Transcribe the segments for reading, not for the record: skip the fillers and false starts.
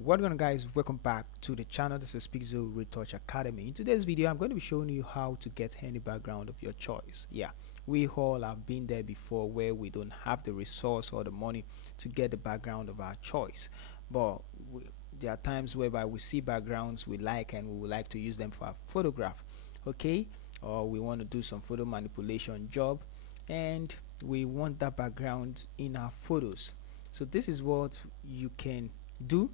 What's going on, guys? Welcome back to the channel. This is Pixel Retouch Academy. In today's video, I'm going to be showing you how to get any background of your choice. Yeah, we all have been there before where we don't have the resource or the money to get the background of our choice, but there are times whereby we see backgrounds we like and we would like to use them for a photograph, okay, or we want to do some photo manipulation job and we want that background in our photos. So this is what you can do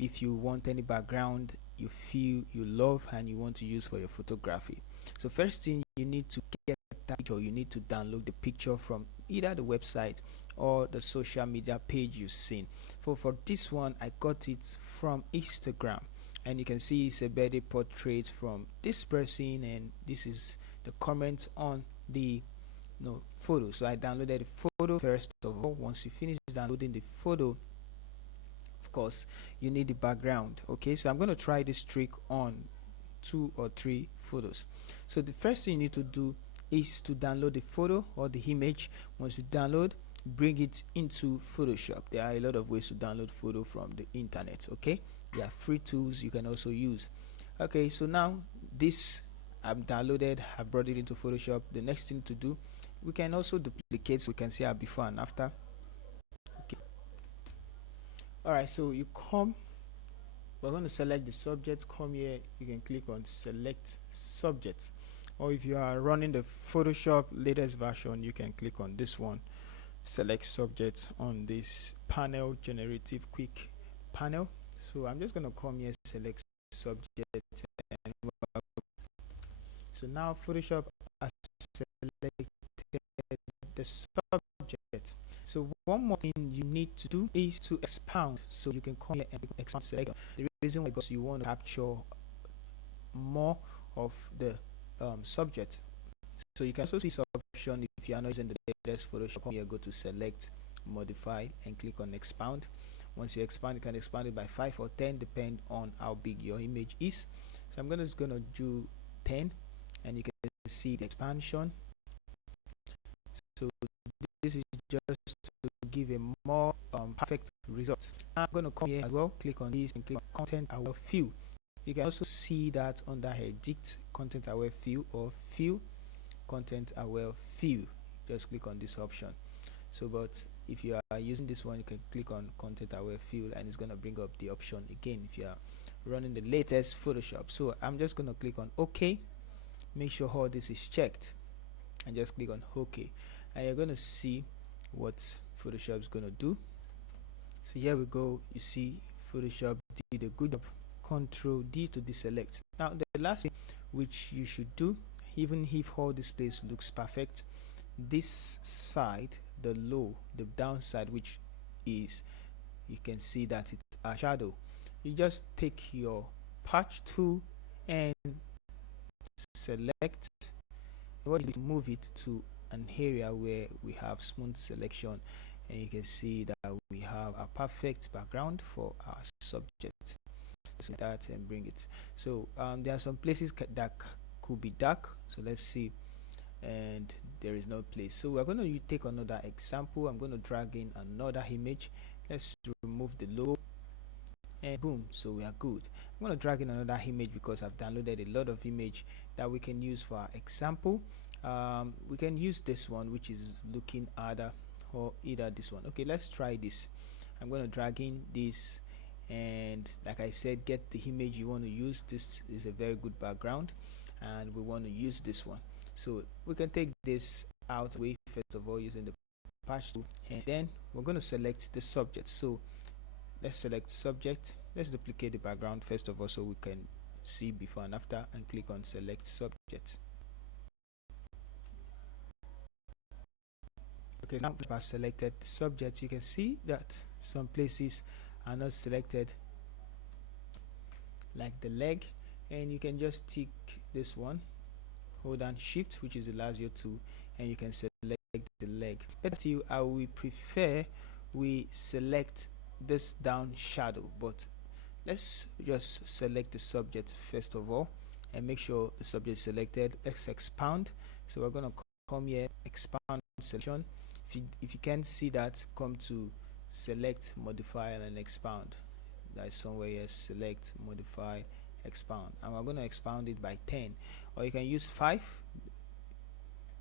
if you want any background you feel you love and you want to use for your photography. So first thing, you need to get that picture. You need to download the picture from either the website or the social media page you've seen. For this one, I got it from Instagram, and you can see it's a birthday portrait from this person, and this is the comments on the photo. So I downloaded the photo first of all. Once you finish downloading the photo, of course you need the background. Okay, so I'm going to try this trick on 2 or 3 photos. So the first thing you need to do is to download the photo or the image. Once you download, bring it into Photoshop. There are a lot of ways to download photo from the internet. Okay, there are free tools you can also use. Okay, so now this I've downloaded, I brought it into Photoshop. The next thing to do, we can also duplicate so we can see our before and after. Okay, all right, so you come, we're going to select the subject. Come here, you can click on select subject, or if you are running the Photoshop latest version, you can click on this one, select subject, on this panel, generative quick panel. So I'm just going to come here, select subject, and so now Photoshop has selected the subject. So one more thing you need to do is to expound. So you can come here and expand selection. The reason why, because you want to capture more of the subject. So you can also see this option if you are not using the latest Photoshop. Come here, go to select, modify, and click on expound. Once you expand, you can expand it by 5 or 10, depend on how big your image is. So I'm just gonna do 10, and you can see the expansion. So this is just to give a more perfect result. I'm going to come here as well, click on this and click on content aware fill. You can also see that under edit content aware fill or fill content aware fill. Just click on this option. So but if you are using this one, you can click on content aware fill and it's going to bring up the option again if you are running the latest Photoshop. So I'm just going to click on OK. Make sure all this is checked and just click on OK, and you're going to see what Photoshop is going to do. So here we go. You see Photoshop did a good job. Control D to deselect. Now the last thing which you should do, even if all this place looks perfect, this side, the downside, which is, you can see that it's a shadow. You just take your patch tool and select. What you move it to an area where we have smooth selection, and you can see that we have a perfect background for our subject. So that and bring it. So there are some places that could be dark. So let's see, and there is no place. So we're going to take another example. I'm going to drag in another image. Let's remove the logo, and boom, so we are good. I'm going to drag in another image because I've downloaded a lot of image that we can use for our example. We can use this one, which is looking harder, or either this one. Okay, let's try this. I'm going to drag in this, and like I said, get the image you want to use. This is a very good background and we want to use this one. So we can take this out away first of all using the patch tool, and then we're going to select the subject. So let's select subject. Let's duplicate the background first of all so we can see before and after, and click on select subject. Okay, now I've selected the subject. You can see that some places are not selected, like the leg, and you can just tick this one, hold down shift, which is the Lazio tool, and you can select the leg. But still, I will prefer we select this down shadow, but let's just select the subject first of all and make sure the subject is selected. Let's expand. So we're going to come here, expand selection. If you can see that, come to select, modify, and expand. that is somewhere here. Select, modify, expand, and we're going to expand it by 10, or you can use 5,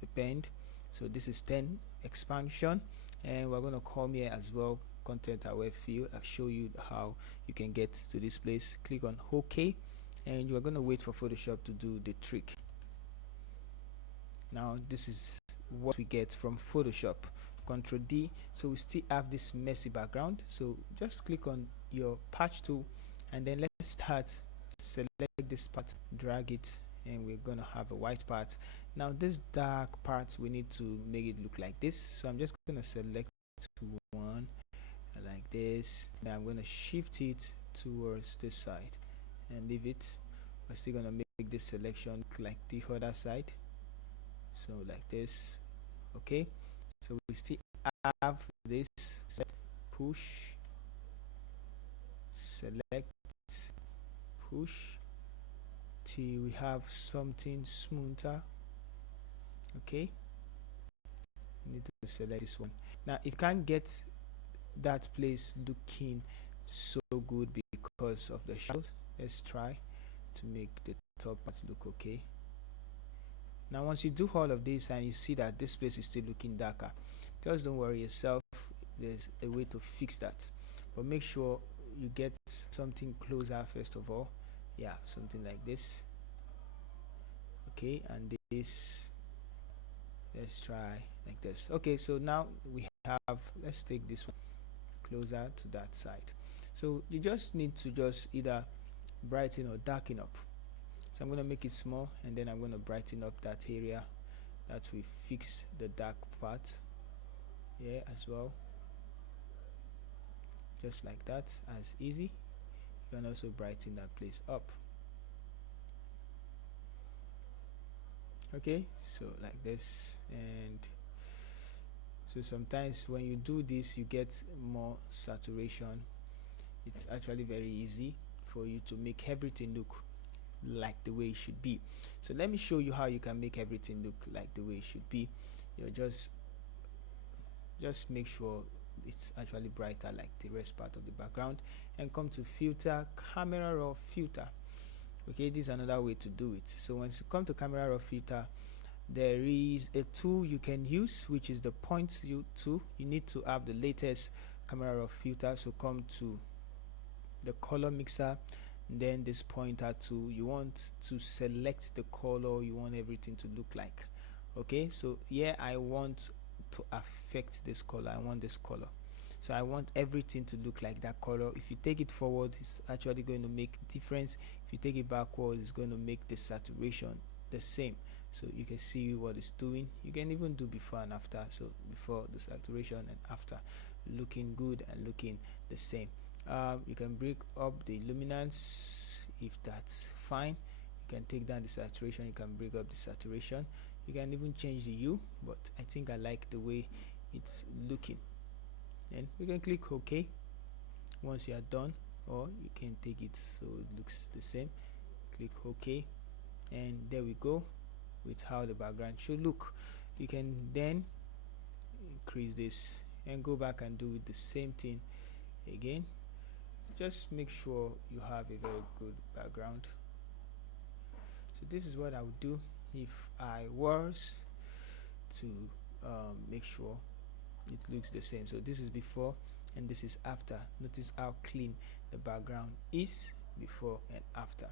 depend. So this is 10 expansion, and we're going to come here as well, content aware field. I'll show you how you can get to this place. Click on OK, and you're going to wait for Photoshop to do the trick. Now this is what we get from Photoshop. Ctrl D. So we still have this messy background, so just click on your patch tool, and then let's start. Select this part, drag it, and we're gonna have a white part. Now this dark part, we need to make it look like this, so I'm just gonna select one like this. Now I'm gonna shift it towards this side and leave it. We're still gonna make this selection like the other side, so like this. Okay, so we still have this. Set, push, select, push till we have something smoother. Okay, you need to select this one. Now if you can't get that place looking so good because of the shadows, let's try to make the top part look okay. Now once you do all of this and you see that this place is still looking darker, just don't worry yourself, there's a way to fix that, but make sure you get something closer first of all. Yeah, something like this. Okay, and this, let's try like this. Okay, so now we have, let's take this one closer to that side. So you just need to just either brighten or darken up. So I'm going to make it small, and then I'm going to brighten up that area that we fix the dark part here as well, just like that, as easy. You can also brighten that place up. Okay, so like this. And so sometimes when you do this, you get more saturation. It's actually very easy for you to make everything look like the way it should be. So let me show you how you can make everything look like the way it should be. You just make sure it's actually brighter like the rest part of the background, and come to filter, camera raw filter. Okay, this is another way to do it. So once you come to camera raw filter, there is a tool you can use, which is the point tool. You need to have the latest camera raw filter, so come to the color mixer, then this pointer tool. You want to select the color you want everything to look like. Okay, so here I want to affect this color. I want this color, so I want everything to look like that color. If you take it forward, it's actually going to make difference. If you take it backward, it's going to make the saturation the same. So you can see what it's doing. You can even do before and after. So before the saturation and after, looking good and looking the same. You can break up the luminance if that's fine. You can take down the saturation, you can break up the saturation, you can even change the hue, but I think I like the way it's looking. Then we can click OK once you are done, or you can take it so it looks the same. Click OK, and there we go with how the background should look. You can then increase this and go back and do the same thing again. Just make sure you have a very good background. So this is what I would do if I was to make sure it looks the same. So this is before and this is after. Notice how clean the background is before and after.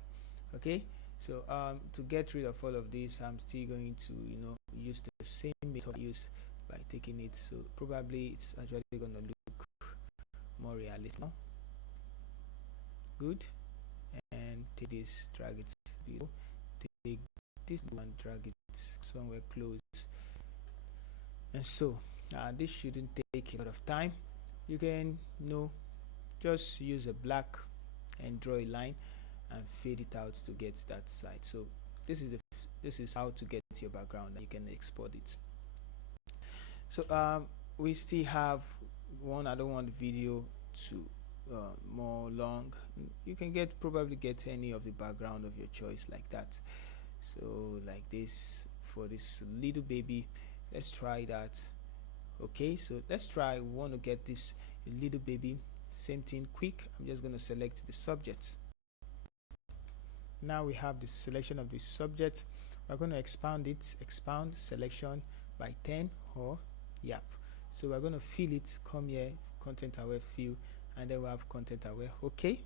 Okay, so to get rid of all of this, I'm still going to use the same method I use by taking it. So probably it's actually going to look more realistic now. Good. And take this, drag it below, take this one, drag it somewhere close, and so this shouldn't take a lot of time. You can just use a black and draw a line and fade it out to get that side. So this is how to get your background, and you can export it. So we still have one. I don't want the video to more long. You can probably get any of the background of your choice like that. So like this for this little baby, let's try that. Okay, so let's try. We want to get this little baby Same thing, quick. I'm just going to select the subject. Now we have the selection of the subject. We're going to expand it, expand selection by 10 or yep. So we're going to fill it, come here, content aware fill, and then we have content aware. Okay.